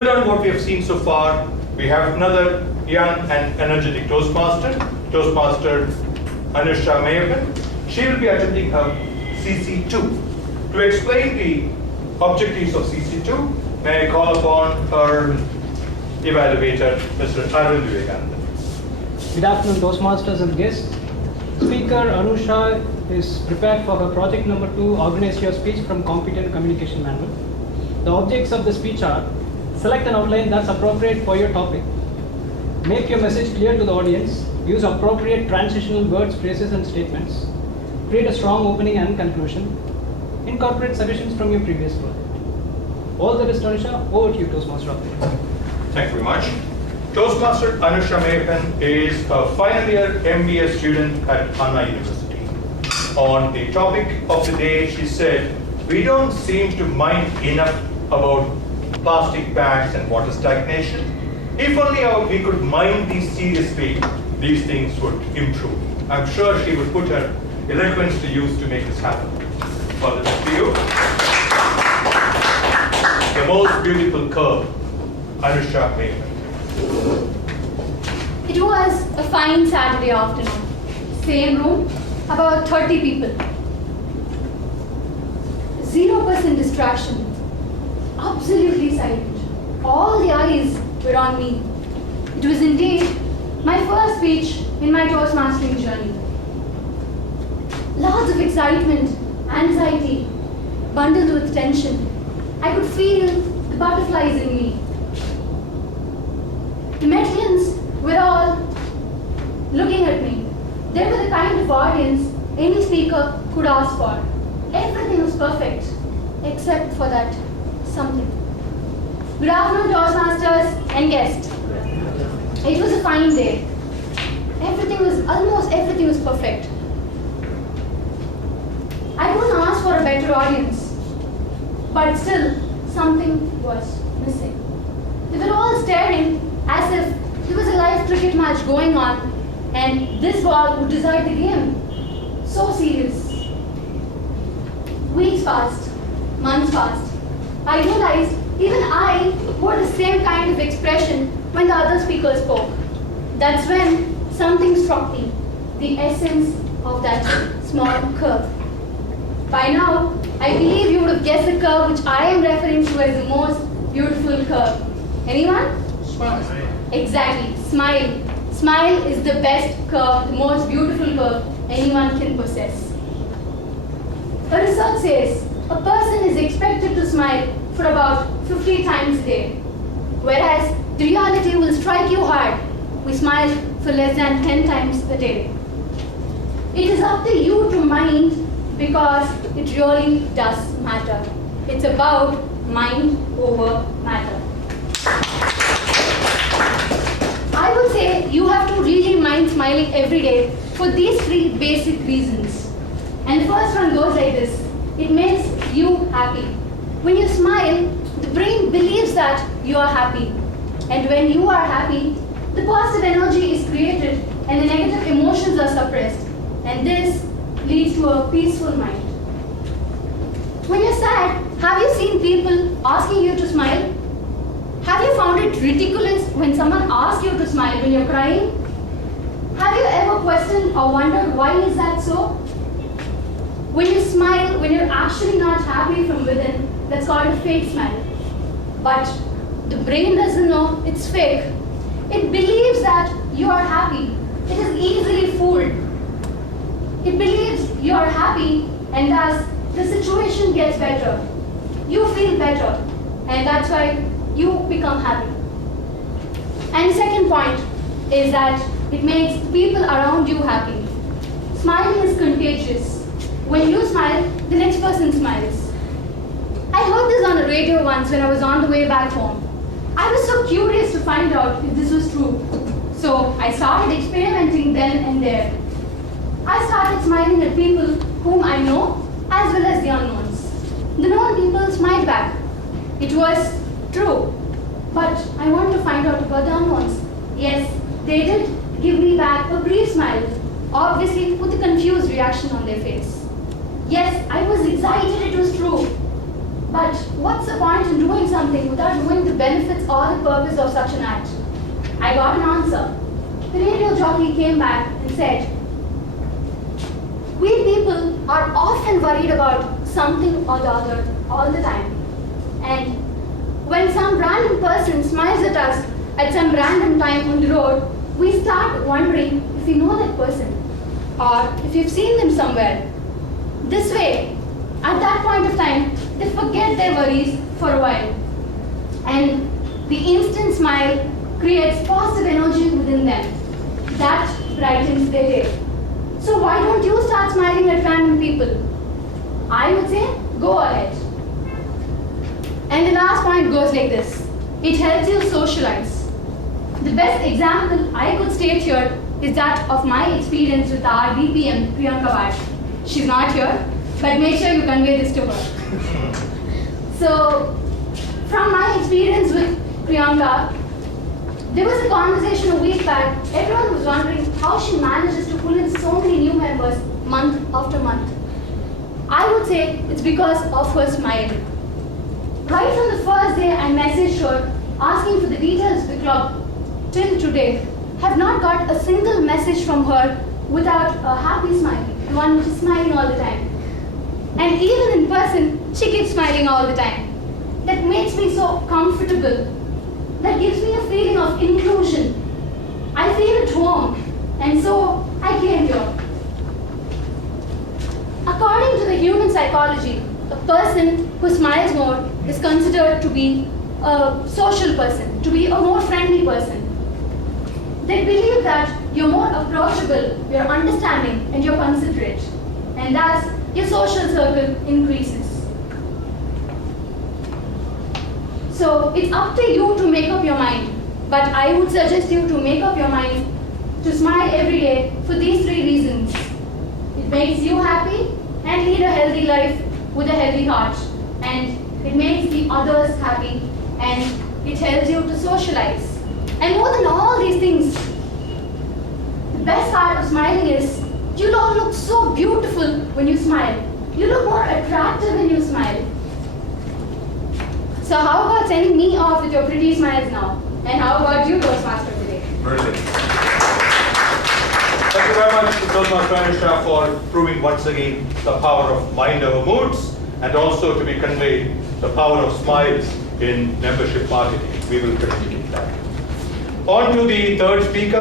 On what we have seen so far, we have another young and energetic Toastmaster Anusha Mayappan. She will be attending her CC2. To explain the objectives of CC2, may I call upon her evaluator, Mr. Arvind Vivekananda. Good afternoon, Toastmasters and guests. Speaker Anusha is prepared for her project number 2, Organize Your Speech from Competent Communication Manual. The objects of the speech are: select an outline that's appropriate for your topic, make your message clear to the audience, use appropriate transitional words, phrases, and statements, create a strong opening and conclusion, incorporate suggestions from your previous project. All the rest, Anusha, over to you, Toastmaster of the day. Thank you very much. Toastmaster Anusha Mayappan is a final year MBA student at Anna University. On the topic of the day, she said, "We don't seem to mind enough about plastic bags and water stagnation. If only we could mind these seriously, these things would improve." I'm sure she would put her eloquence to use to make this happen. All the best to you. The most beautiful curve, Anusha Mayappan. It was a fine Saturday afternoon. Same room, about 30 people. 0% distraction. Absolutely silent. All the eyes were on me. It was indeed my first speech in my Toastmastering journey. Lots of excitement, anxiety, bundled with tension. I could feel the butterflies in me. The Metlians were all looking at me. They were the kind of audience any speaker could ask for. Everything was perfect, except for that something. Good afternoon, Toastmasters and guests. It was a fine day. Almost everything was perfect. I couldn't ask for a better audience, but still, something was missing. They were all staring as if there was a live cricket match going on and this ball would decide the game. So serious. Weeks passed, months passed. I realized even I wore the same kind of expression when the other speaker spoke. That's when something struck me, the essence of that small curve. By now, I believe you would have guessed the curve which I am referring to as the most beautiful curve. Anyone? Smile. Exactly, smile. Smile is the best curve, the most beautiful curve anyone can possess. The research says a person is expected to smile for about 50 times a day, whereas the reality will strike you hard. We smile for less than 10 times a day. It is up to you to mind because it really does matter. It's about mind over matter. I would say you have to really mind smiling every day for these 3 basic reasons. And the first one goes like this: it makes you happy. When you smile, the brain believes that you are happy. And when you are happy, the positive energy is created and the negative emotions are suppressed. And this leads to a peaceful mind. When you're sad, have you seen people asking you to smile? Have you found it ridiculous when someone asks you to smile when you're crying? Have you ever questioned or wondered why is that so? When you smile, when you're actually not happy from within, that's called a fake smile. But the brain doesn't know it's fake. It believes that you are happy. It is easily fooled. It believes you are happy, and thus the situation gets better. You feel better, and that's why you become happy. And the second point is that it makes people around you happy. Smiling is contagious. When you smile, the next person smiles. I heard this on the radio once when I was on the way back home. I was so curious to find out if this was true. So I started experimenting then and there. I started smiling at people whom I know as well as the unknowns. The known people smiled back. It was true. But I want to find out about the unknowns. Yes, they did give me back a brief smile, obviously with a confused reaction on their face. Yes, I was excited it was true. But what's the point in doing something without knowing the benefits or the purpose of such an act? I got an answer. The radio jockey came back and said, we people are often worried about something or the other all the time. And when some random person smiles at us at some random time on the road, we start wondering if we know that person or if we've seen them somewhere. This way, at that point of time, they forget their worries for a while. And the instant smile creates positive energy within them. That brightens their day. So why don't you start smiling at random people? I would say, go ahead. And the last point goes like this. It helps you socialize. The best example I could state here is that of my experience with our DPM, Priyanka Vash. She's not here, but make sure you convey this to her. So, from my experience with Priyanka, there was a conversation a week back. Everyone was wondering how she manages to pull in so many new members month after month. I would say it's because of her smile. Right from the first day I messaged her asking for the details of the club, till today, have not got a single message from her without a happy smile, one which is smiling all the time. And even in person, she keeps smiling all the time. That makes me so comfortable. That gives me a feeling of inclusion. I feel at home, and so I came here. According to the human psychology, a person who smiles more is considered to be a social person, to be a more friendly person. They believe that you're more approachable, you're understanding, and you're considerate. And thus, your social circle increases. So, it's up to you to make up your mind. But I would suggest you to make up your mind to smile every day for these 3 reasons. It makes you happy and lead a healthy life with a healthy heart. And it makes the others happy and it helps you to socialize. And more than all these things, the best part of smiling is you all look so beautiful when you smile. You look more attractive when you smile. So how about sending me off with your pretty smiles now? And how about you, Toastmaster, today? Brilliant. Thank you very much, Toastmaster Anusha, for proving once again the power of mind over moods and also to be conveyed the power of smiles in membership marketing. We will continue that. On to the third speaker.